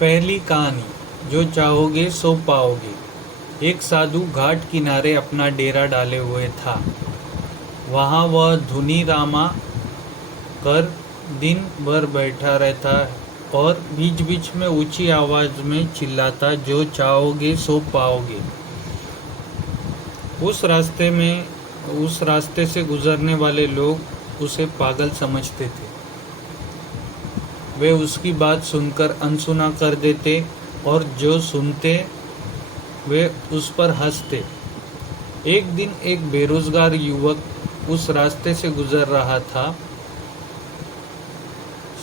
पहली कहानी, जो चाहोगे सो पाओगे। एक साधु घाट किनारे अपना डेरा डाले हुए था। वहाँ वह धुनी रामा कर दिन भर बैठा रहता और बीच बीच में ऊंची आवाज़ में चिल्लाता, जो चाहोगे सो पाओगे। उस रास्ते से गुजरने वाले लोग उसे पागल समझते थे। वे उसकी बात सुनकर अनसुना कर देते और जो सुनते वे उस पर हंसते। एक दिन एक बेरोजगार युवक उस रास्ते से गुजर रहा था।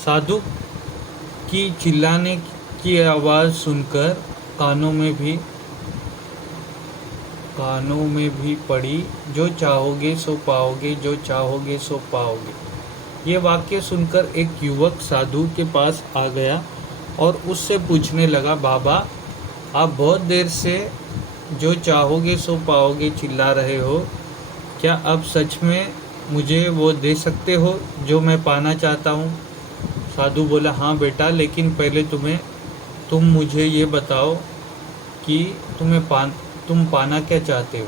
साधु की चिल्लाने की आवाज़ सुनकर कानों में भी पड़ी, जो चाहोगे सो पाओगे, जो चाहोगे सो पाओगे। ये वाक्य सुनकर एक युवक साधु के पास आ गया और उससे पूछने लगा, बाबा, आप बहुत देर से जो चाहोगे सो पाओगे चिल्ला रहे हो। क्या आप सच में मुझे वो दे सकते हो जो मैं पाना चाहता हूँ? साधु बोला, हाँ बेटा, लेकिन पहले तुम मुझे ये बताओ कि तुम पाना क्या चाहते हो?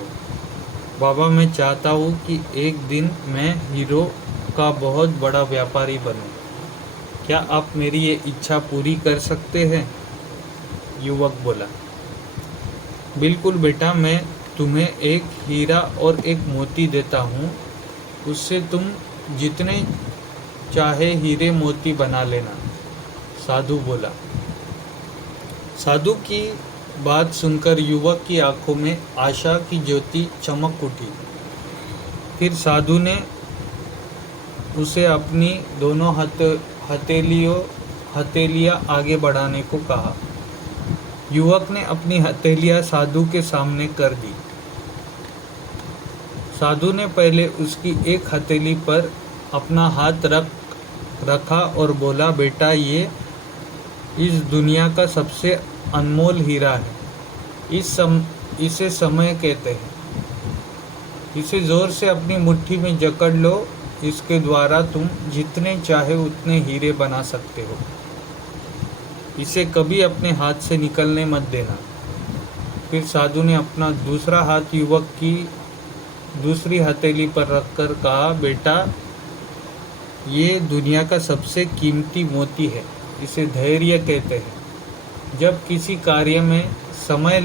बाबा, मैं चाहता हूँ कि एक दिन मैं हीरो का बहुत बड़ा व्यापारी बनूं। क्या आप मेरी ये इच्छा पूरी कर सकते हैं? युवक बोला, बिल्कुल बेटा, मैं तुम्हें एक हीरा और एक मोती देता हूँ। उससे तुम जितने चाहे हीरे मोती बना लेना। साधु बोला। साधु की बात सुनकर युवक की आंखों में आशा की ज्योति चमक उठी। फिर साधु ने उसे अपनी दोनों हथेलियां आगे बढ़ाने को कहा। युवक ने अपनी हथेलियां साधु के सामने कर दी। साधु ने पहले उसकी एक हथेली पर अपना हाथ रखा और बोला, बेटा, ये इस दुनिया का सबसे अनमोल हीरा है। इसे समय कहते हैं। इसे जोर से अपनी मुट्ठी में जकड़ लो। इसके द्वारा तुम जितने चाहे उतने हीरे बना सकते हो। इसे कभी अपने हाथ से निकलने मत देना। फिर साधु ने अपना दूसरा हाथ युवक की दूसरी हथेली पर रखकर कहा, बेटा, ये दुनिया का सबसे कीमती मोती है। इसे धैर्य कहते हैं। जब किसी कार्य में समय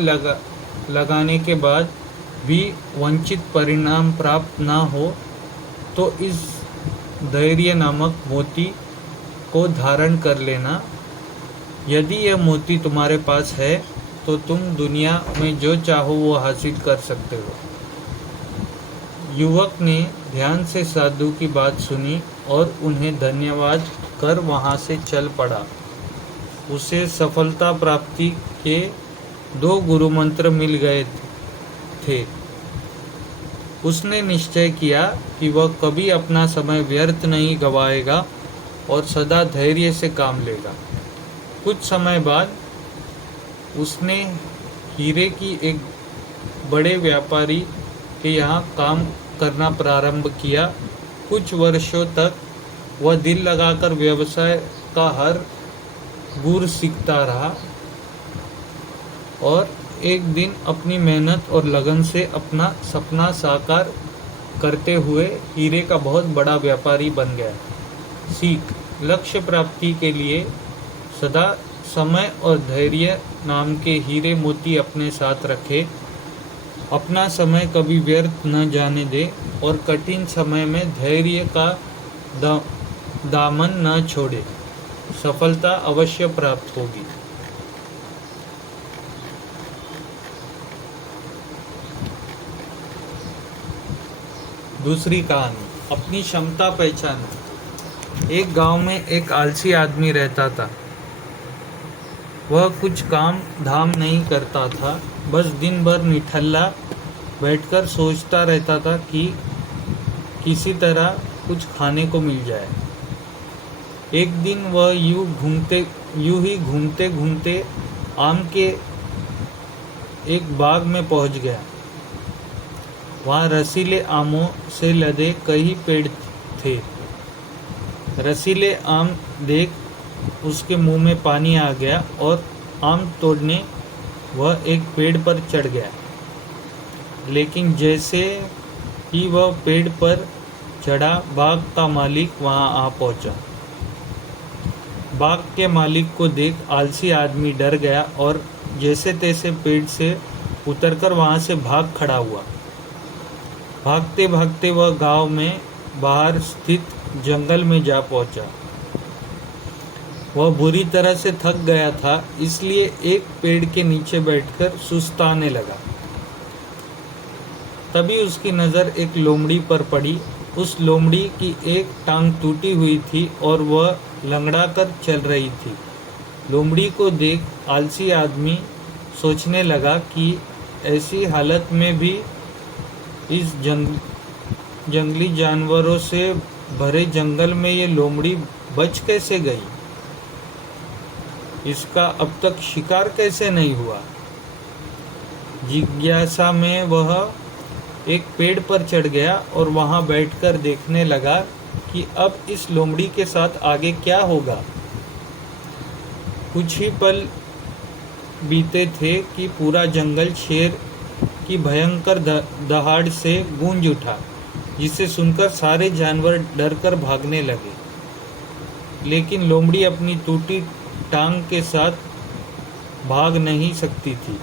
लगाने के बाद भी वांछित परिणाम प्राप्त ना हो, तो इस धैर्य नामक मोती को धारण कर लेना। यदि यह मोती तुम्हारे पास है तो तुम दुनिया में जो चाहो वो हासिल कर सकते हो। युवक ने ध्यान से साधु की बात सुनी और उन्हें धन्यवाद कर वहाँ से चल पड़ा। उसे सफलता प्राप्ति के 2 गुरु मंत्र मिल गए थे। उसने निश्चय किया कि वह कभी अपना समय व्यर्थ नहीं गवाएगा और सदा धैर्य से काम लेगा। कुछ समय बाद उसने हीरे की एक बड़े व्यापारी के यहाँ काम करना प्रारंभ किया। कुछ वर्षों तक वह दिल लगाकर व्यवसाय का हर गुर सीखता रहा और एक दिन अपनी मेहनत और लगन से अपना सपना साकार करते हुए हीरे का बहुत बड़ा व्यापारी बन गया। सीख: लक्ष्य प्राप्ति के लिए सदा समय और धैर्य नाम के हीरे मोती अपने साथ रखे। अपना समय कभी व्यर्थ न जाने दे और कठिन समय में धैर्य का दामन न छोड़े। सफलता अवश्य प्राप्त होगी। दूसरी कहानी, अपनी क्षमता पहचानो। एक गांव में एक आलसी आदमी रहता था। वह कुछ काम धाम नहीं करता था, बस दिन भर निठल्ला बैठकर सोचता रहता था कि किसी तरह कुछ खाने को मिल जाए। एक दिन वह यूं ही घूमते घूमते आम के एक बाग में पहुंच गया। वहाँ रसीले आमों से लदे कई पेड़ थे। रसीले आम देख उसके मुंह में पानी आ गया और आम तोड़ने वह एक पेड़ पर चढ़ गया। लेकिन जैसे ही वह पेड़ पर चढ़ा, बाग का मालिक वहां आ पहुंचा। बाग के मालिक को देख आलसी आदमी डर गया और जैसे तैसे पेड़ से उतरकर वहां से भाग खड़ा हुआ। भागते भागते वह गांव में बाहर स्थित जंगल में जा पहुंचा। वह बुरी तरह से थक गया था, इसलिए एक पेड़ के नीचे बैठकर सुस्ताने लगा। तभी उसकी नज़र एक लोमड़ी पर पड़ी। उस लोमड़ी की एक टांग टूटी हुई थी और वह लंगड़ा कर चल रही थी। लोमड़ी को देख आलसी आदमी सोचने लगा कि ऐसी हालत में भी इस जंगली जानवरों से भरे जंगल में ये लोमड़ी बच कैसे गई? इसका अब तक शिकार कैसे नहीं हुआ? जिज्ञासा में वह एक पेड़ पर चढ़ गया और वहां बैठकर देखने लगा कि अब इस लोमड़ी के साथ आगे क्या होगा। कुछ ही पल बीते थे कि पूरा जंगल शेर की भयंकर दहाड़ से गूंज उठा, जिसे सुनकर सारे जानवर डरकर भागने लगे। लेकिन लोमड़ी अपनी टूटी टांग के साथ भाग नहीं सकती थी,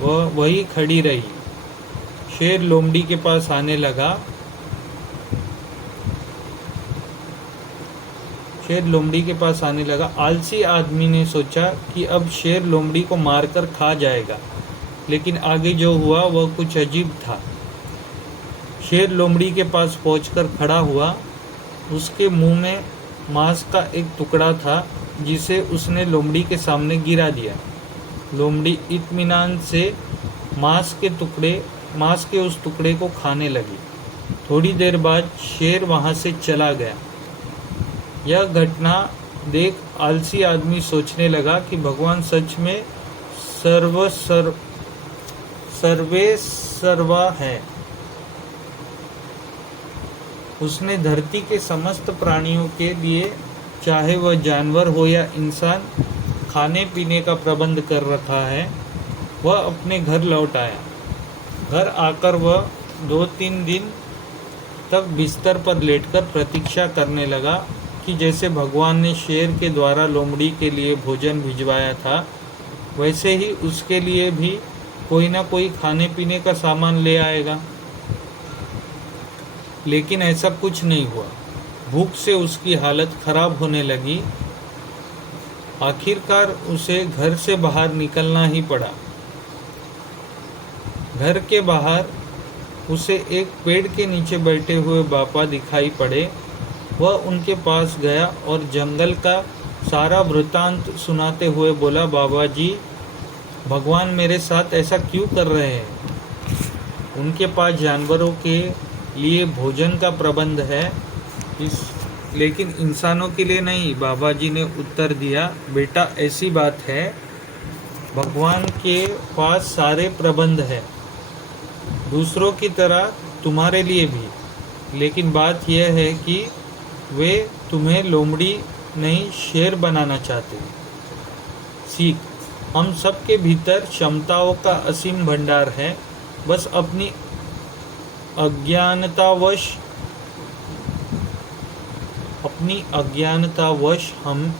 वह वहीं खड़ी रही। शेर लोमड़ी के पास आने लगा। आलसी आदमी ने सोचा कि अब शेर लोमड़ी को मारकर खा जाएगा, लेकिन आगे जो हुआ वह कुछ अजीब था। शेर लोमड़ी के पास पहुंचकर खड़ा हुआ। उसके मुंह में मांस का एक टुकड़ा था, जिसे उसने लोमड़ी के सामने गिरा दिया। लोमड़ी इत्मीनान से मांस के उस टुकड़े को खाने लगी। थोड़ी देर बाद शेर वहां से चला गया। यह घटना देख आलसी आदमी सोचने लगा कि भगवान सच में सर्वे सर्वा है। उसने धरती के समस्त प्राणियों के लिए, चाहे वह जानवर हो या इंसान, खाने पीने का प्रबंध कर रखा है। वह अपने घर लौट आया। घर आकर वह 2-3 दिन तक बिस्तर पर लेटकर प्रतीक्षा करने लगा कि जैसे भगवान ने शेर के द्वारा लोमड़ी के लिए भोजन भिजवाया था, वैसे ही उसके लिए भी कोई ना कोई खाने पीने का सामान ले आएगा। लेकिन ऐसा कुछ नहीं हुआ। भूख से उसकी हालत खराब होने लगी। आखिरकार उसे घर से बाहर निकलना ही पड़ा। घर के बाहर उसे एक पेड़ के नीचे बैठे हुए बापा दिखाई पड़े। वह उनके पास गया और जंगल का सारा वृत्तांत सुनाते हुए बोला, बाबा जी, भगवान मेरे साथ ऐसा क्यों कर रहे हैं? उनके पास जानवरों के लिए भोजन का प्रबंध है, लेकिन इंसानों के लिए नहीं। बाबा जी ने उत्तर दिया, बेटा ऐसी बात है, भगवान के पास सारे प्रबंध है, दूसरों की तरह तुम्हारे लिए भी। लेकिन बात यह है कि वे तुम्हें लोमड़ी नहीं शेर बनाना चाहते। सीख, हम सब के भीतर क्षमताओं का असीम भंडार है, बस अपनी अज्ञानतावश हम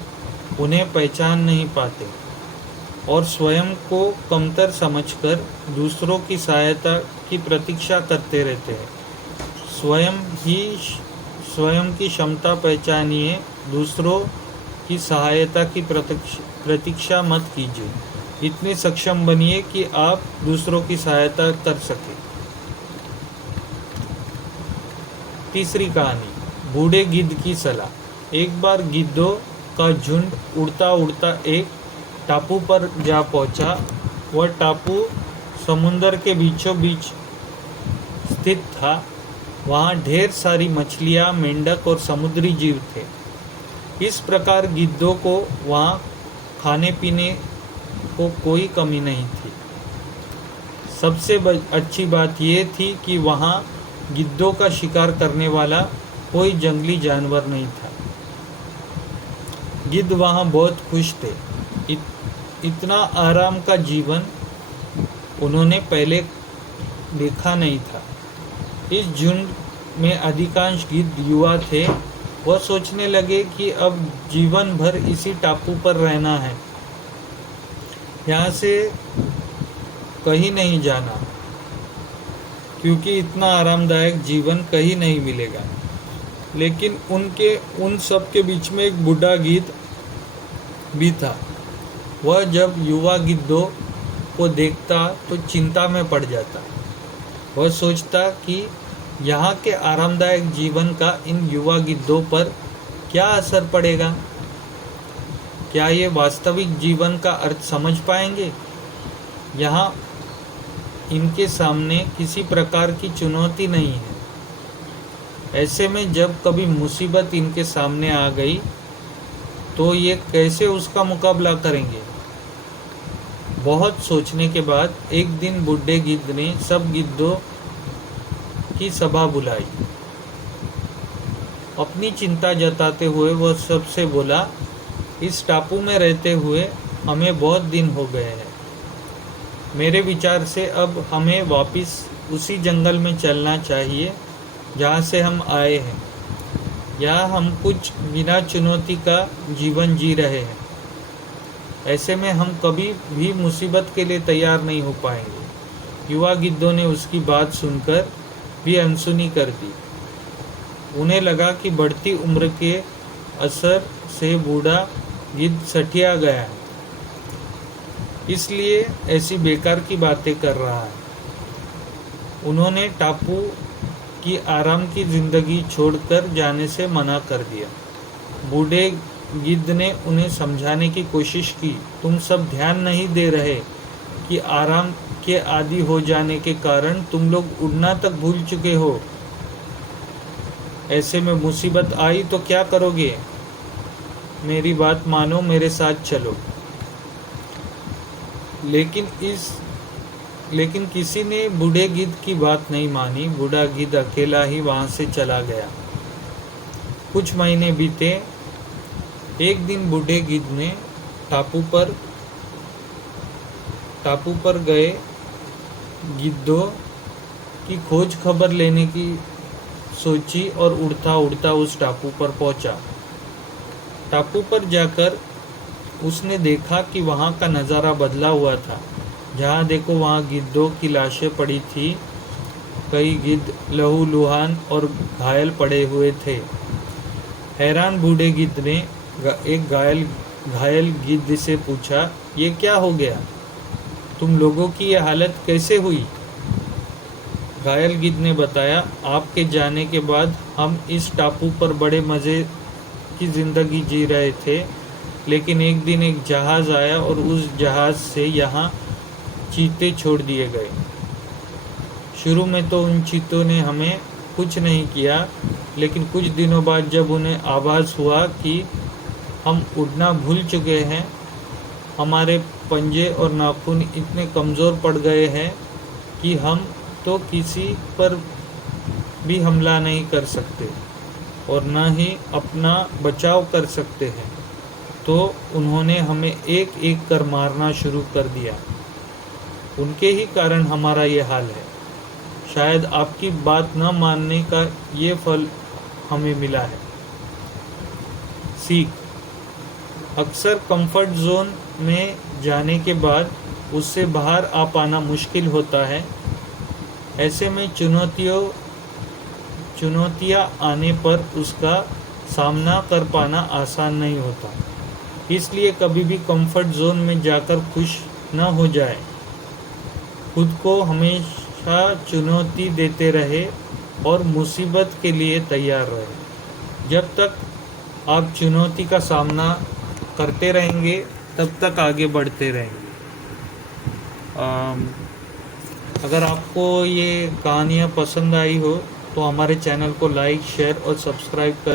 उन्हें पहचान नहीं पाते और स्वयं को कमतर समझकर दूसरों की सहायता की प्रतीक्षा करते रहते हैं। स्वयं की क्षमता पहचानिए, दूसरों की सहायता की प्रतीक्षा मत कीजिए। इतने सक्षम बनिए कि आप दूसरों की सहायता कर सकें। तीसरी कहानी, बूढ़े गिद्ध की सलाह। एक बार गिद्धों का झुंड उड़ता उड़ता एक टापू पर जा पहुंचा। वह टापू समुंदर के बीचों बीच स्थित था। वहाँ ढेर सारी मछलियाँ, मेंढक और समुद्री जीव थे। इस प्रकार गिद्धों को वहाँ खाने पीने को कोई कमी नहीं थी। सबसे अच्छी बात यह थी कि वहाँ गिद्धों का शिकार करने वाला कोई जंगली जानवर नहीं था। गिद्ध वहाँ बहुत खुश थे। इतना आराम का जीवन उन्होंने पहले देखा नहीं था। इस झुंड में अधिकांश गिद्ध युवा थे। वह सोचने लगे कि अब जीवन भर इसी टापू पर रहना है, यहाँ से कहीं नहीं जाना, क्योंकि इतना आरामदायक जीवन कहीं नहीं मिलेगा। लेकिन उन सब के बीच में एक बूढ़ा गिद्ध भी था। वह जब युवा गिद्धों को देखता तो चिंता में पड़ जाता। वह सोचता कि यहाँ के आरामदायक जीवन का इन युवा गिद्धों पर क्या असर पड़ेगा। क्या ये वास्तविक जीवन का अर्थ समझ पाएंगे? यहाँ इनके सामने किसी प्रकार की चुनौती नहीं है। ऐसे में जब कभी मुसीबत इनके सामने आ गई तो ये कैसे उसका मुकाबला करेंगे? बहुत सोचने के बाद एक दिन बूढ़े गिद्ध ने सब गिद्धों की सभा बुलाई। अपनी चिंता जताते हुए वह सबसे बोला, इस टापू में रहते हुए हमें बहुत दिन हो गए हैं। मेरे विचार से अब हमें वापस उसी जंगल में चलना चाहिए जहाँ से हम आए हैं। यहाँ हम कुछ बिना चुनौती का जीवन जी रहे हैं। ऐसे में हम कभी भी मुसीबत के लिए तैयार नहीं हो पाएंगे। युवा गिद्धों ने उसकी बात सुनकर भी अनसुनी कर दी। उन्हें लगा कि बढ़ती उम्र के असर से बूढ़ा गिद्ध सठिया गया है, इसलिए ऐसी बेकार की बातें कर रहा है। उन्होंने टापू की आराम की जिंदगी छोड़कर जाने से मना कर दिया। बूढ़े गिद्ध ने उन्हें समझाने की कोशिश की, तुम सब ध्यान नहीं दे रहे कि आराम के आदी हो जाने के कारण तुम लोग उड़ना तक भूल चुके हो। ऐसे में मुसीबत आई तो क्या करोगे? मेरी बात मानो, मेरे साथ चलो। लेकिन किसी ने बूढ़े गिद्ध की बात नहीं मानी। बूढ़ा गिद्ध अकेला ही वहां से चला गया। कुछ महीने बीते। एक दिन बूढ़े गिद्ध ने टापू पर गए गिद्धों की खोज खबर लेने की सोची और उड़ता उड़ता उस टापू पर पहुंचा। टापू पर जाकर उसने देखा कि वहाँ का नज़ारा बदला हुआ था। जहाँ देखो वहाँ गिद्धों की लाशें पड़ी थी। कई गिद्ध लहूलुहान और घायल पड़े हुए थे। हैरान बूढ़े गिद्ध ने एक घायल गिद्ध से पूछा, ये क्या हो गया? तुम लोगों की ये हालत कैसे हुई? घायल गिद्ध ने बताया, आपके जाने के बाद हम इस टापू पर बड़े मज़े की ज़िंदगी जी रहे थे, लेकिन एक दिन एक जहाज़ आया और उस जहाज़ से यहाँ चीते छोड़ दिए गए। शुरू में तो उन चीतों ने हमें कुछ नहीं किया, लेकिन कुछ दिनों बाद जब उन्हें आभास हुआ कि हम उड़ना भूल चुके हैं, हमारे पंजे और नाखून इतने कमज़ोर पड़ गए हैं कि हम तो किसी पर भी हमला नहीं कर सकते और न ही अपना बचाव कर सकते हैं, तो उन्होंने हमें एक एक कर मारना शुरू कर दिया। उनके ही कारण हमारा ये हाल है। शायद आपकी बात न मानने का ये फल हमें मिला है। सीख: अक्सर कंफर्ट जोन में जाने के बाद उससे बाहर आ पाना मुश्किल होता है। ऐसे में चुनौतियाँ आने पर उसका सामना कर पाना आसान नहीं होता। इसलिए कभी भी कंफर्ट जोन में जाकर खुश न हो जाए। खुद को हमेशा चुनौती देते रहे और मुसीबत के लिए तैयार रहे। जब तक आप चुनौती का सामना करते रहेंगे तब तक आगे बढ़ते रहेंगे। अगर आपको ये कहानियाँ पसंद आई हो तो हमारे चैनल को लाइक, शेयर और सब्सक्राइब कर